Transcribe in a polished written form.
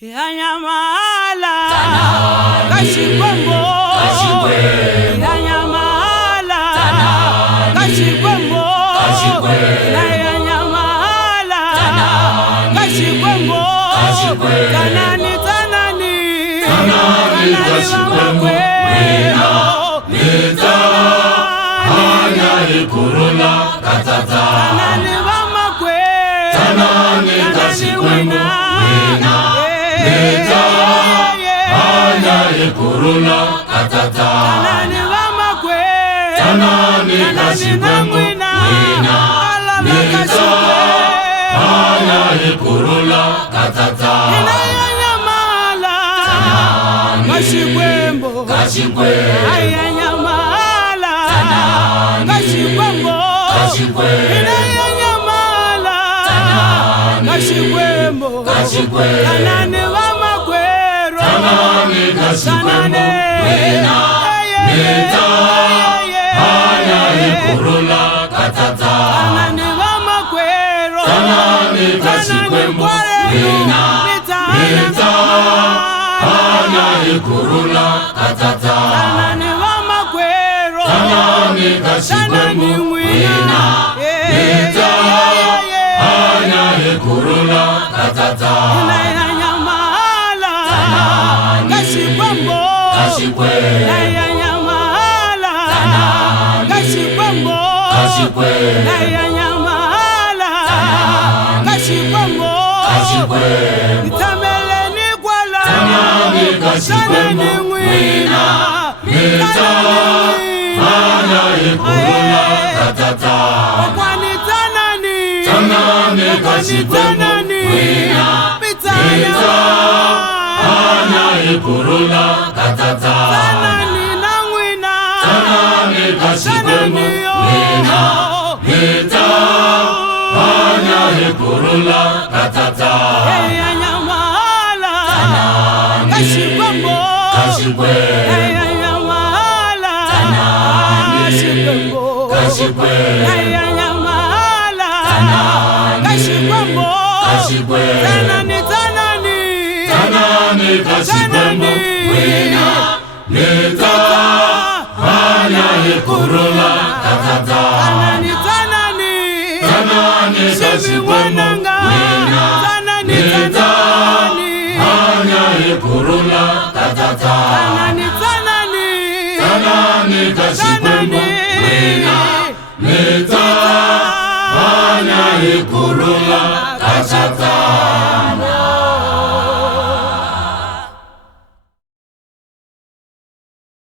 Yanyamala Kashibombo Yanyamala Kashibombo Yanyamala Kashibombo Tanani Kashibombo Nita Hanya Ikurula Katata Tanani Kashibombo Nita Hanya Ikurula Katata Tanani Kashibombo Nita Hanya Ikurula Katata Kashibombo Ayanyamala Kashibombo Ayanyamala Kashibombo Tanani Wamakwero Tanani Kashibombo Nita Hanya Ikurula Katata Tanani Wamakwero Tanani Kashibombo Nita Hanya Ikurula Katata Tanani Wamakwero Tanani Kashibombo Nita Hanya Ikurula Katata Ayanyamala Kashibombo Ayanyamala Kashibombo Ayanyamala Kashibombo Itameleni kwala Tanani mwina Nita Hanya Ikurula Katata Okwani Tanani Kashibombo Nita Hanya Ikurula Katata Tanani mwina Tanani Kashibombo Nita Hanya Ikurula Katata Ayanyamala Kashibombo Ayanyamala Kashibombo Ayanyamala Kashibombo Tanani Kashibombo Nita Hanya Ikurula